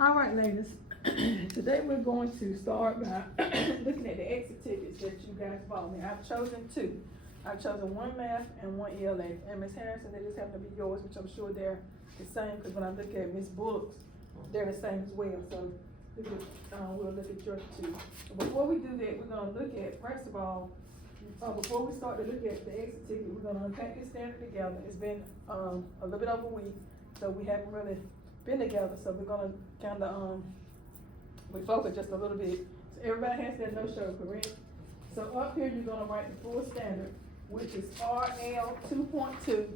All right, ladies. Today we're going to start by looking at the exit tickets that you guys bought me. I've chosen two. I've chosen one math and one ELA. And Ms. Harrison, they just happen to be yours, which I'm sure they're the same, because when I look at Ms. Bullock's, they're the same as well. So we'll look at yours too. Before we do that, we're gonna look at, first of all, before we start to look at the exit ticket, we're gonna unpack this standard together. It's been a little bit over a week, so we haven't really been together, so we're gonna kinda we focus just a little bit. So everybody has their no-show, correct? So up here, you're gonna write the full standard, which is RL 2.2,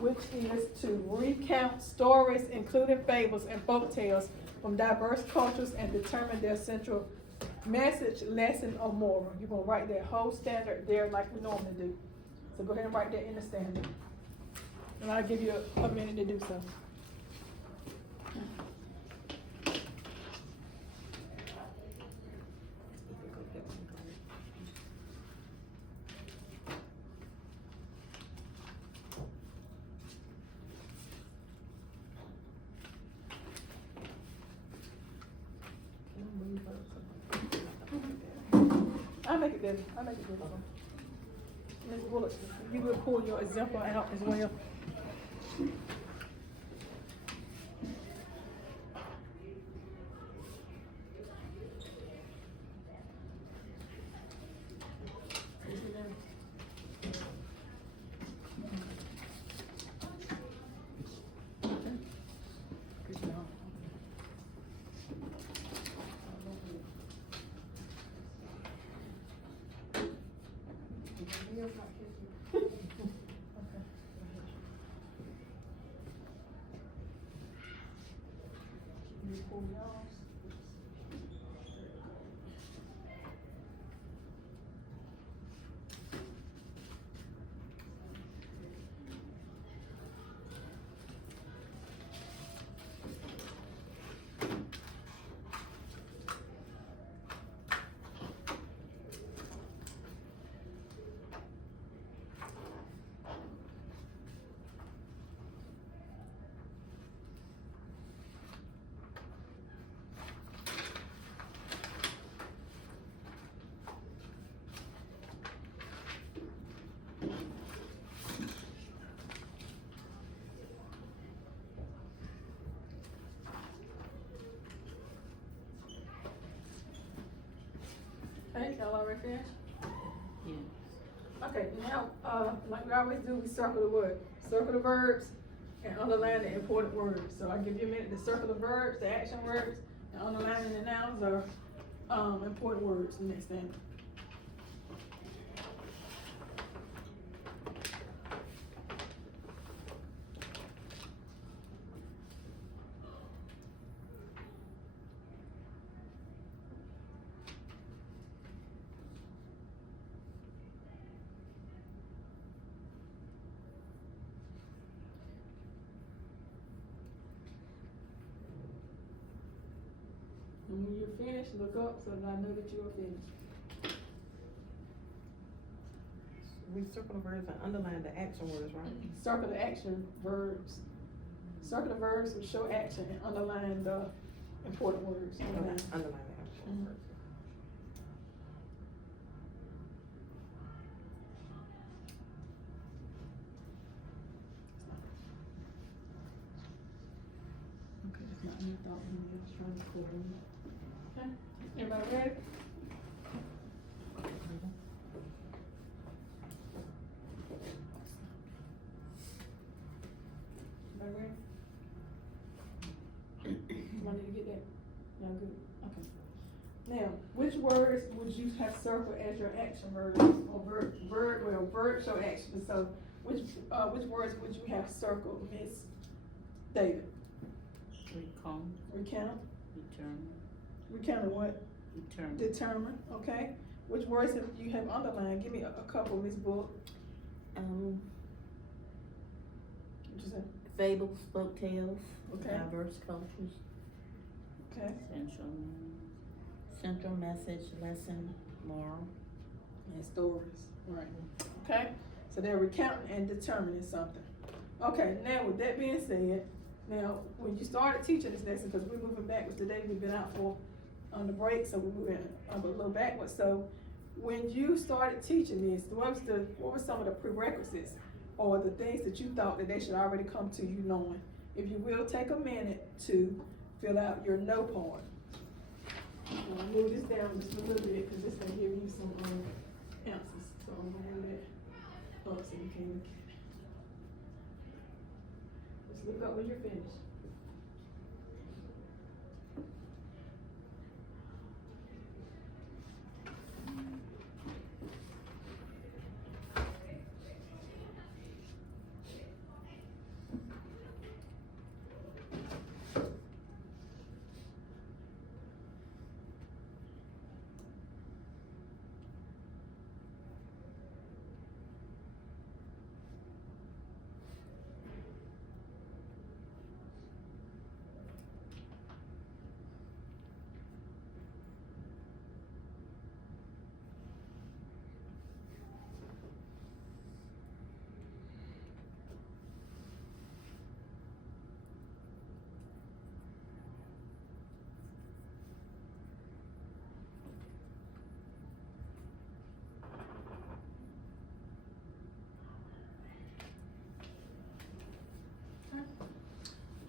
which is to recount stories, including fables and folk tales from diverse cultures and determine their central message, lesson, or moral. You're gonna write that whole standard there like we normally do. So go ahead and write that in the standard. And I'll give you a minute to do so. I'll make it better. Ms. Bullock, you will pull your example out as well. Hey, y'all all right there? Yeah. Okay, now, like we always do, we circle the word. Circle the verbs and underline the important words. So I give you a minute to circle the verbs, the action words, and underlining the nouns are important words. The next thing. And when you're finished, look up so that I know that you are finished. We circle the verbs and underline the action words, right? Circle the action verbs. Circle the verbs which show action and underline the important words. Underline the action words. Okay, that's not any thought in there. I was trying to clear it. Okay, everybody ready? Everybody ready? Somebody need to get that? Y'all good? Okay. Now, which words would you have circled as your action verbs or verb show action? So, which words would you have circled, Miss David? Recount. Recount what? Determine, okay. Which words have you have underlined? Give me a couple, Miss Bullock. What you say? Fables, folk tales, Okay. diverse cultures, Okay. central message, lesson, moral. And stories, right. Okay, so they're recounting and determining something. Okay, now with that being said, Now, when you started teaching this lesson, cause we're moving backwards today, we've been out for, on the break, so we're moving a little backwards, so when you started teaching this, what were some of the prerequisites or the things that you thought that they should already come to you knowing? If you will, take a minute to fill out your no part. I'll move this down just a little bit, cause this gonna give you some, answers, so I'm gonna move that up so you can look at it. Just look up when you're finished.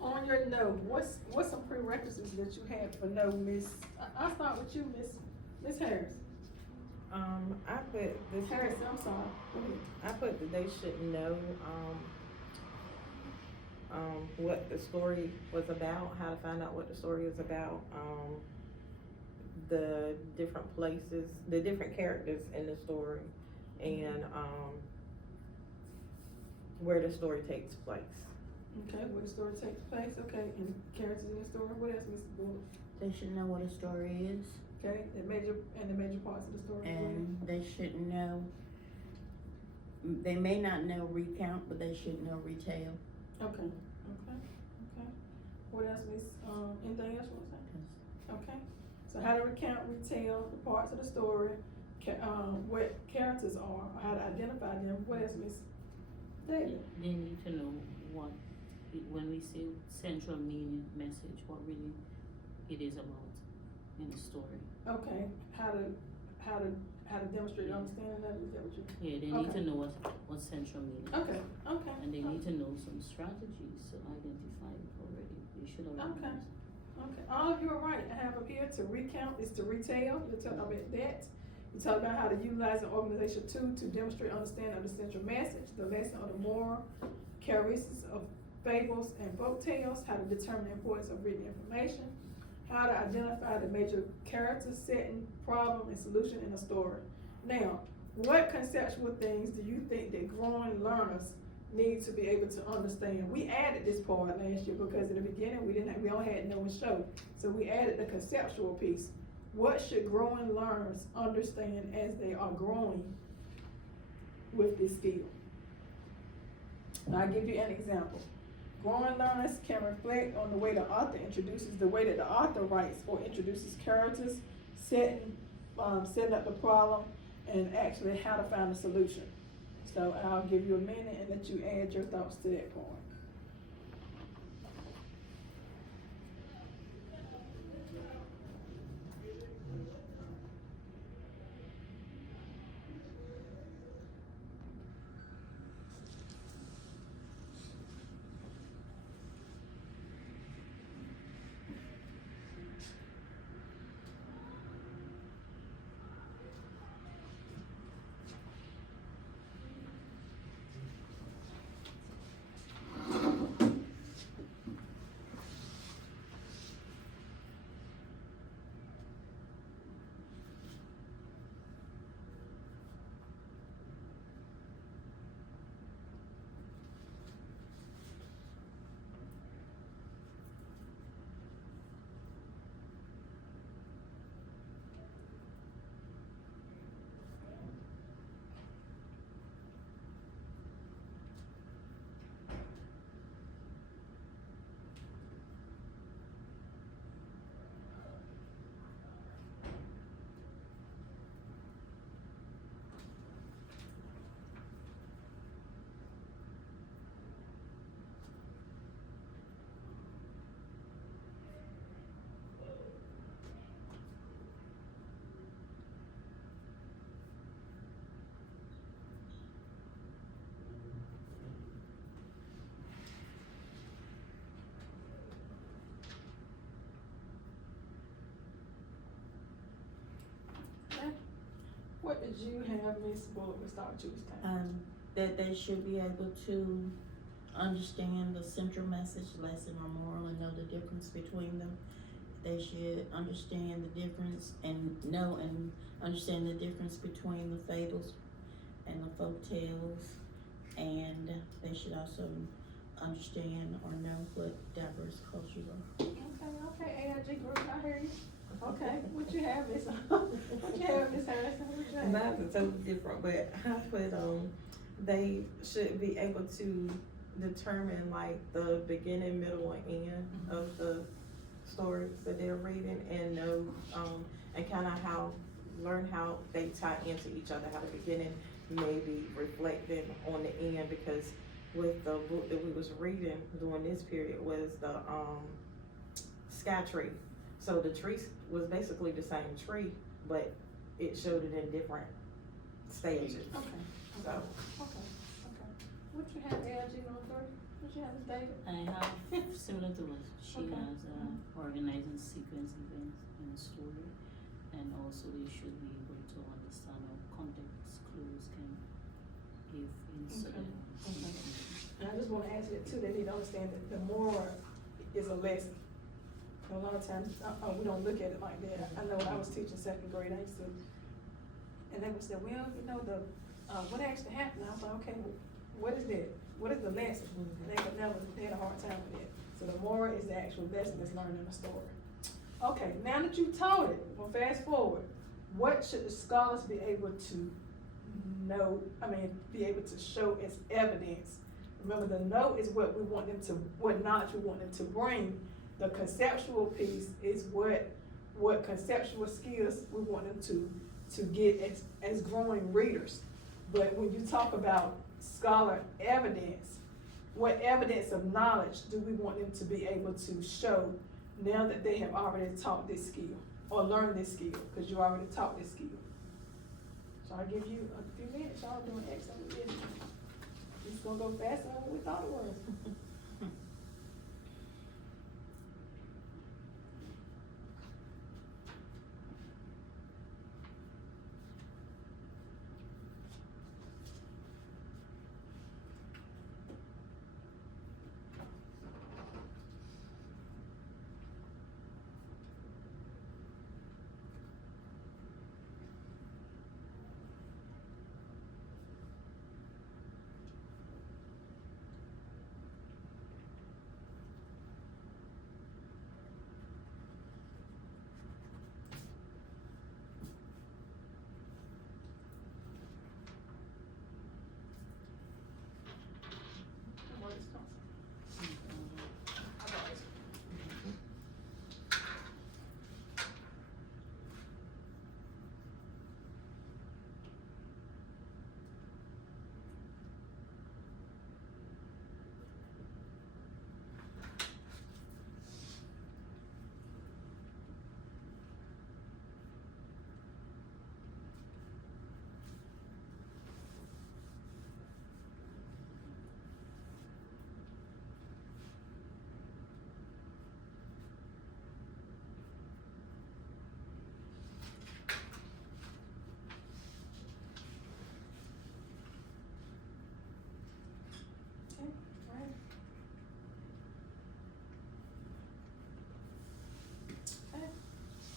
On your no, what's some prerequisites that you had for no, Miss? I'll start with you, Miss Harris. I put this. Harris, I'm sorry. Go ahead. I put that they should know, what the story was about, how to find out what the story is about, the different places, the different characters in the story, and, where the story takes place. Okay, where the story takes place, okay, and characters in the story, what else, Mr. Bullock? They should know what a story is, Okay, the major parts of the story. and they should know, they may not know recount, but they should know retell. Okay. What else, Miss, anything else you wanna say? Okay, so how to recount, retell the parts of the story, what characters are, how to identify them, what else, Miss David? They need to know what, when we say central meaning, message, what really it is about in the story. Okay, how to demonstrate understanding that, is that what you? Yeah, they need Okay. to know what central meaning. Okay. And they need to know some strategies to identify it already. They should already Okay. know. Okay, all of you are right, I have up here to recount is to retell, you talk about that. You talk about how to utilize an organization tool to demonstrate understanding of the central message, the lesson of the moral characteristics of fables and folk tales, how to determine the importance of written information, how to identify the major character, setting, problem, and solution in a story. Now, what conceptual things do you think that growing learners need to be able to understand? We added this part last year because in the beginning we only had no one show, so we added the conceptual piece. What should growing learners understand as they are growing with this skill? Now, I'll give you an example. Growing learners can reflect on the way the author introduces, the way that the author writes or introduces characters, setting up the problem, and actually how to find a solution. So I'll give you a minute and let you add your thoughts to that point. what did you have, Miss Bullock, we start you this time? That they should be able to understand the central message, lesson, or moral, and know the difference between them. They should understand the difference and know and understand the difference between the fables and the folk tales, and they should also understand or know what diverse cultures are. Okay, AIG group, I hear you. Okay, what you have, Miss, what you have, Miss Harrison, what you have? Mine is totally different, but I put, they should be able to determine like the beginning, middle, and end of the stories that they're reading and know, and kinda learn how they tie into each other, how the beginning may be reflecting on the end, because with the book that we was reading during this period was the, Sky Tree. So the tree was basically the same tree, but it showed it in different stages. Okay, So, okay. What you have, AIG number 30? What you have, Miss David? I have similar to what she Okay. has, organizing sequence events in a story, and also they should be able to understand how context clues can give insight. Okay. And I just wanna ask you too, they need to understand that the moral is a lesson. A lot of times, we don't look at it like that. I know when I was teaching second grade, I used to, and they would say, well, you know, what actually happened? I was like, okay, well, what is that? What is the lesson? And they had a hard time with it. So the moral is the actual lesson that's learned in the story. Okay, now that you taught it, well, fast forward, what should the scholars be able to know, be able to show as evidence? Remember, the know is what we want them to, what knowledge we want them to bring. The conceptual piece is what conceptual skills we want them to get as growing readers. But when you talk about scholar evidence, what evidence of knowledge do we want them to be able to show now that they have already taught this skill or learned this skill, because you already taught this skill? So I give you a few minutes, y'all doing excellent business. It's gonna go faster than what we thought it was.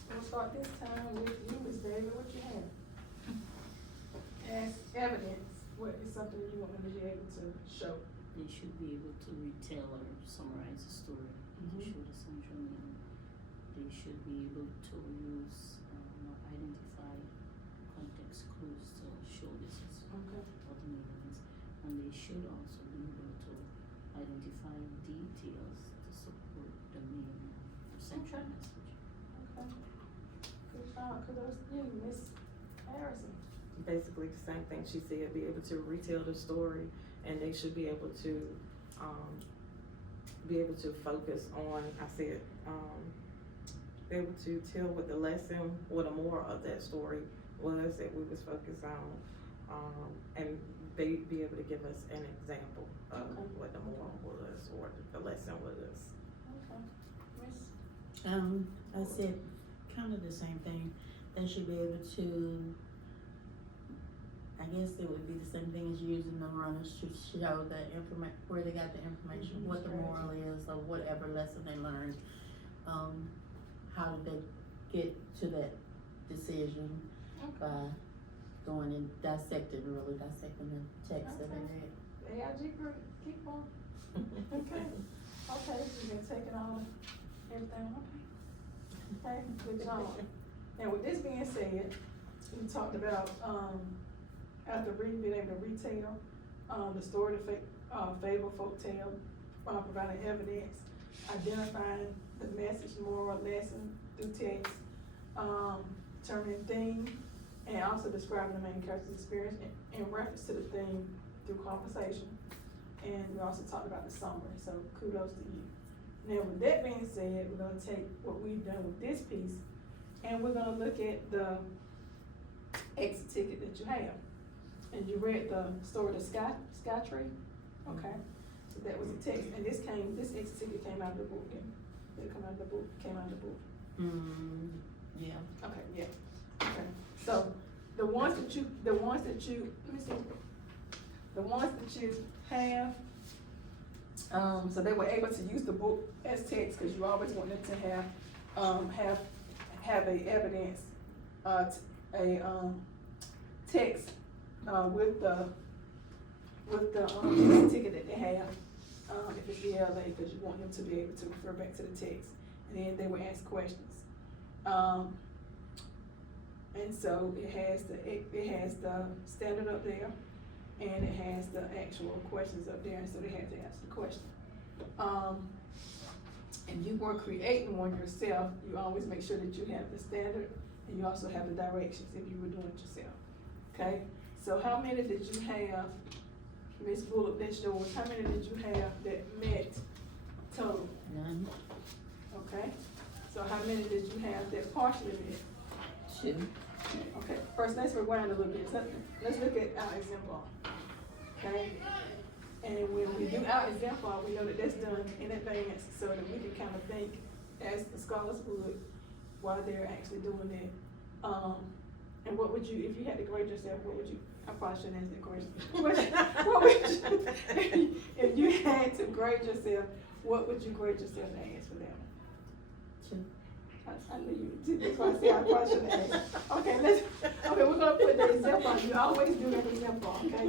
We'll start this time with you, Ms. David, what you have? As evidence, what is something you want them to be able to show? They should be able to retell or summarize the story, to show the central meaning. They should be able to use, or identify context clues to show this is Okay. what the meaning is. And they should also be able to identify details to support the main central Okay. message. Okay. Good job, kudos to you, Miss Harrison. basically the same thing she said, be able to retell the story, and they should be able to, focus on, be able to tell what the lesson or the moral of that story was that we was focused on, and be able to give us an example of what the moral was or the lesson was. Okay. Miss? I said kind of the same thing. They should be able to I guess it would be the same thing as using the runners to show the where they got the information, what the moral is, or whatever lesson they learned. How did they get to that decision by going and dissecting the text that they read. AIG group, keep on. Okay, you been taking all, everything, okay, good job. Now, with this being said, we talked about, after being able to retell, the story, fable, folk tale, providing evidence, identifying the message, moral lesson through text, determining theme, and also describing the main character's experience in reference to the theme through conversation. And we also talked about the summary, so kudos to you. Now, with that being said, we're gonna take what we've done with this piece, and we're gonna look at the exit ticket that you have. And you read the story of the Sky Tree, okay? So that was the text, and this exit ticket came out of the book, didn't it? Did it come out of the book? Came out of the book. Yeah. Okay, yeah, okay, so the ones that you, let me see, the ones that you have, so they were able to use the book as text, cause you always want them to have a evidence, text, with the ticket that they have, if it's ELA, cause you want them to be able to refer back to the text, and then they will ask questions. And so it has the standard up there, and it has the actual questions up there, and so they had to answer the question. If you were creating one yourself, you always make sure that you have the standard, and you also have the directions if you were doing it yourself, okay? So how many did you have, Ms. Bullock, that's yours, how many did you have that met total? None. Okay, so how many did you have that partially met? 2. Okay, first let's rewind a little bit. Let's look at our exemplar. Okay? And when we do our exemplar, we know that that's done in advance so that we can kind of think as the scholars would while they're actually doing it. And what would you, if you had to grade yourself, what would you, I probably shouldn't ask that question. What would you, if you had to grade yourself, what would you grade yourself as for that one? 2. I knew you would, that's why I said I probably shouldn't ask. Okay, we're gonna put the exemplar, you always do that exemplar, okay?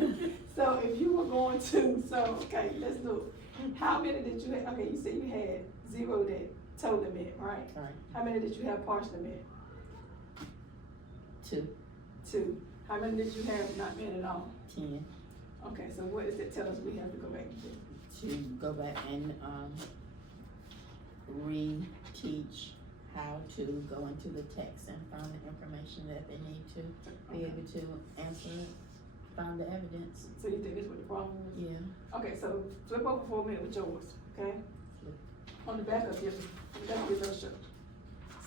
So if you were going to, okay, let's do it. How many did you have, okay, you said you had 0 that totally met, right? Right. How many did you have partially met? 2. 2. How many did you have not met at all? 10. Okay, so what does it tell us we have to go back and do? To go back and re-teach how to go into the text and find the information that they need to be able to answer it, find the evidence. So you think that's what the problem is? Yeah. Okay, so flip over for a minute with yours, okay? On the back of your no show.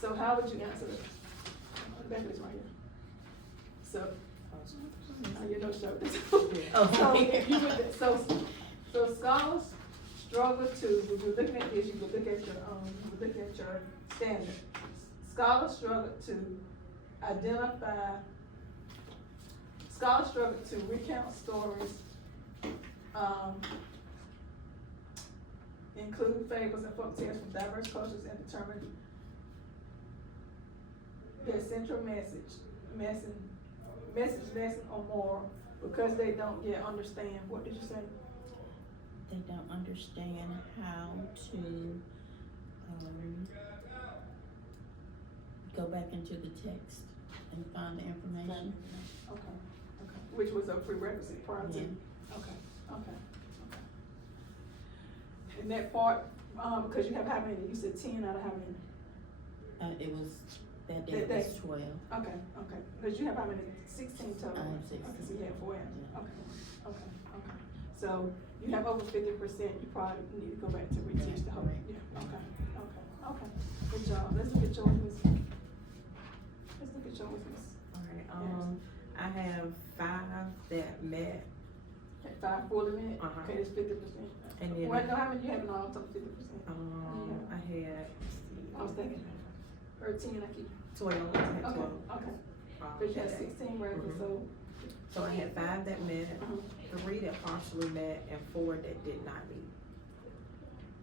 So how would you answer it? On the back of this right here. So, on your no show. So if you would, so scholars struggle to, when you're looking at this, you would look at your standard. Scholars struggle to recount stories, include fables and folk tales from diverse cultures and determine their central message, lesson, or more, because they don't yet understand. What did you say? They don't understand how to go back into the text and find the information. Okay, which was a prerequisite prior to? Yeah. Okay. And that part, because you have how many? You said 10 out of how many? It was, that day That it was day. 12. Okay, because you have how many? 16 total? I have 16. Okay, so you have 4 out. Yeah. Okay. So you have over 50%, you probably need to go back to reteach the whole, Right. yeah, okay. Good job. Let's look at yours, Miss. Alright, I have 5 that met, Okay, 5 fully met? Uh-huh. Okay, that's 50%. and then, Well, no, how many you have in all, total 50%? I had, I was thinking, or 10, I keep, 12, I had 12. okay. But you had 16 regular, Mhm. so So I had 5 that met, 3 that partially met, and 4 that did not meet.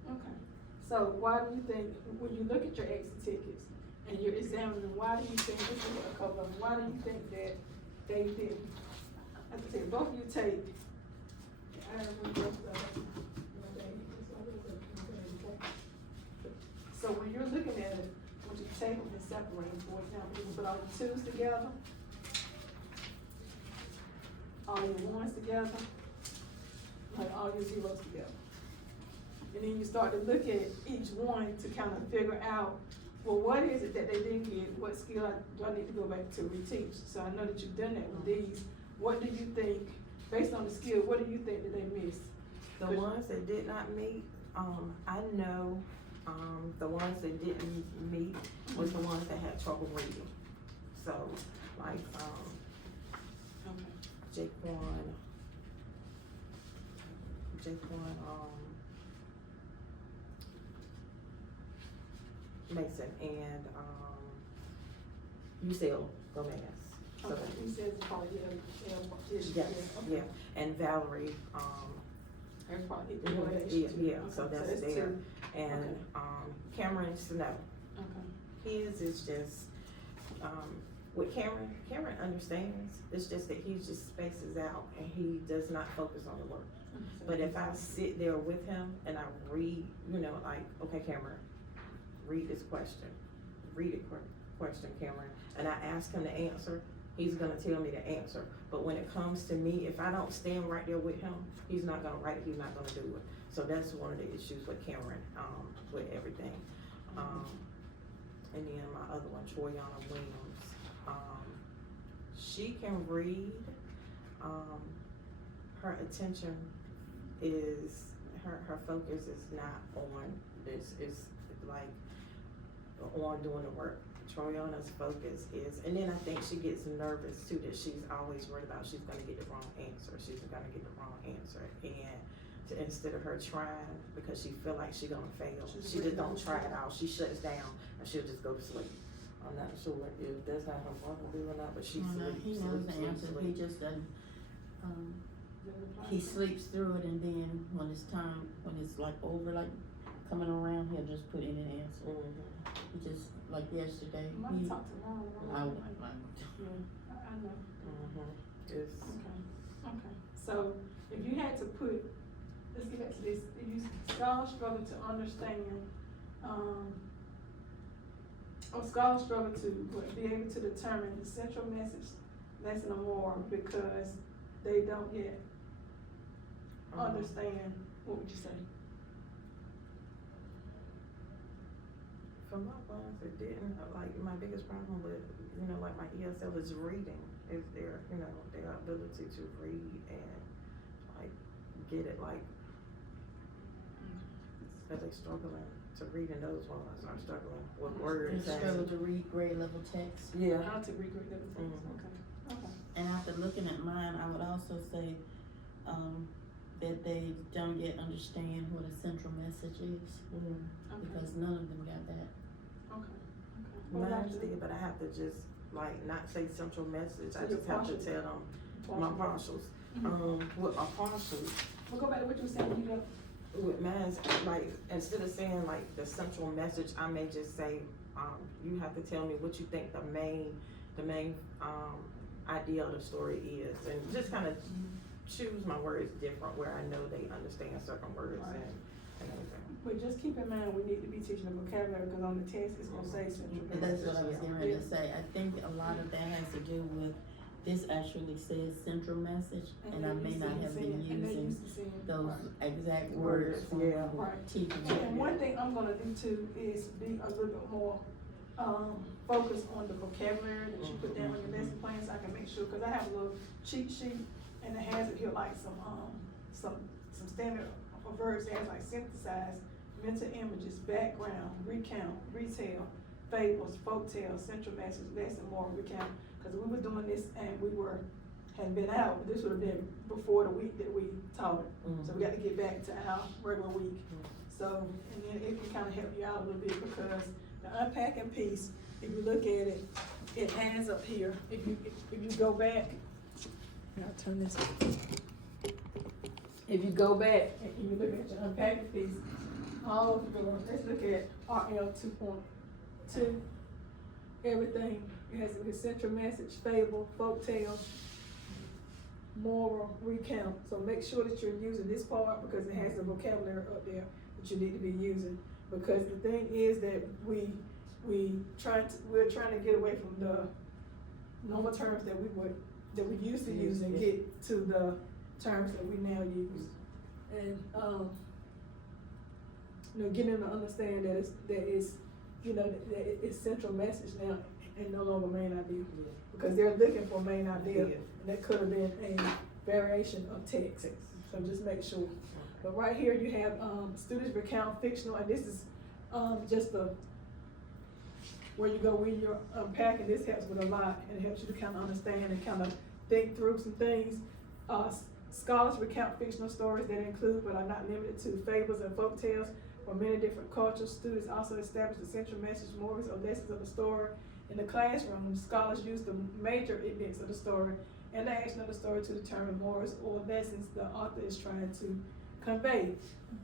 Okay, so why do you think, when you look at your exit tickets and you're examining, why do you think, this is a couple of them, why do you think that they didn't? Like I said, both of you take, so when you're looking at it, would you take them and separate them? For example, you put all your 2s together, all your 1s together, like all your 0s together. And then you start to look at each one to kind of figure out, well, what is it that they didn't get? What skill do I need to go back to reteach? So I know that you've done that with these. What do you think, based on the skill, what do you think that they missed? The ones that did not meet, I know, the ones that didn't meet was the ones that had trouble reading. So, like, Jaquan, Mason, and, UCL Gomez. So, Okay, you said it's probably issue. yes, Okay. yeah, and Valerie, That's probably yeah, so that's there. 2. And, Okay. Cameron Snow. Okay. His is just, with Cameron understands, it's just that he just spaces out and he does not focus on the work. But if I sit there with him and I read, you know, like, okay, Cameron, read this question, question, Cameron, and I ask him to answer, he's gonna tell me the answer. But when it comes to me, if I don't stand right there with him, he's not gonna write it, he's not gonna do it. So that's one of the issues with Cameron, with everything. And then my other one, Troyana Williams, she can read, her attention is, her focus is not on this, it's like on doing the work. Troyana's focus is, and then I think she gets nervous too, that she's always worried about she's gonna get the wrong answer, and instead of her trying, because she feel like she gonna fail, she just don't try it out, she shuts down, and she'll just go to sleep. I'm not sure if that's how her father do or not, but she sleeps. He knows the answer, he just doesn't, he sleeps through it, and then when it's time, when it's like over, like coming around, he'll just put in an answer. He just, like yesterday, You might talk to Ron. I Yeah, I know. It's, Okay, so if you had to put, let's get back to this, if you scholars struggle to understand, or scholars struggle to be able to determine the central message, lesson or more, because they don't yet understand, what would you say? for my ones that didn't, like, my biggest problem with, you know, like my ESL is reading, is their, you know, their ability to read and, like, get it, like, are they struggling to read, and those ones are struggling with words. They struggle to read grade level text. Yeah. How to read grade level text, okay. And after looking at mine, I would also say, that they don't yet understand what a central message is, because none of them got that. Mine did, but I have to just, like, not say central message, I just have to tell them my partials. With my partials, We'll go back to what you were saying, you know. with mine's, like, instead of saying like the central message, I may just say, you have to tell me what you think the main idea of the story is, and just kind of choose my words different where I know they understand certain words and everything. But just keep in mind, we need to be teaching the vocabulary, because on the test, it's gonna say central And that's message. what I was getting ready to say. I think a lot of that has to do with, this actually says central message, and I may not have been using those exact words from Yeah. teaching. And one thing I'm gonna do too is be a little bit more, focused on the vocabulary that you put down on your lesson plan, so I can make sure, cause I have a little cheat sheet, and it has it here like some standard verbs, it has like synthesize, mental images, background, recount, retell, fables, folk tales, central message, lesson, moral, recount. Cause we were doing this and hadn't been out, but this would have been before the week that we taught it. So we got to get back to our regular week. So, and then it can kind of help you out a little bit, because the unpacking piece, if you look at it, it adds up here. If you go back I'll turn this. If you go back and you look at your unpacking piece, all of the, let's look at RL 2.2. Everything, it has a central message, fable, folktale, moral, recount. So make sure that you're using this part because it has the vocabulary up there that you need to be using. Because the thing is that we're trying to get away from the normal terms that we used to use and get to the terms that we now use. And getting them to understand that it's central message now and no longer main idea. Because they're looking for main idea, and that could have been a variation of text. So just make sure. But right here you have students recount fictional, and this is just where you go when you're unpacking. This helps with a lot, and it helps you to kind of understand and kind of think through some things. Scholars recount fictional stories that include but are not limited to fables and folk tales from many different cultures. Students also establish the central message, morals, or lessons of the story. In the classroom, scholars use the major events of the story and the action of the story to determine morals or lessons the author is trying to convey.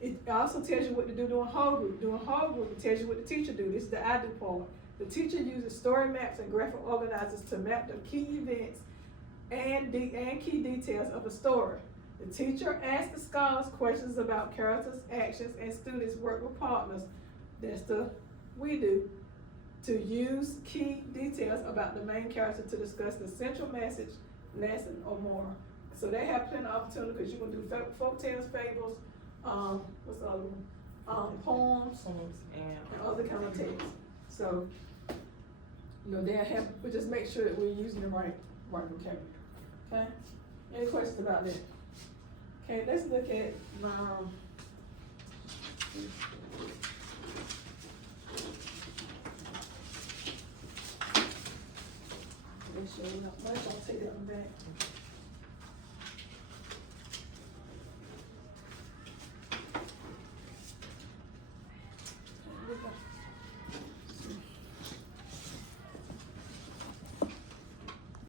It also tells you what to do during whole group. During whole group, it tells you what the teacher do. This is the I do part. The teacher uses story maps and graphic organizers to map the key events and key details of a story. The teacher asks the scholars questions about characters, actions, and students work with partners. That's the we do. To use key details about the main character to discuss the central message, lesson, or more. So they have plenty of opportunity because you can do folk tales, fables, what's the other one? Poems, and other kind of texts. So, they have, but just make sure that we're using the right vocabulary. Okay? Any questions about that? Okay, let's look at make sure not much, I'll take that one back.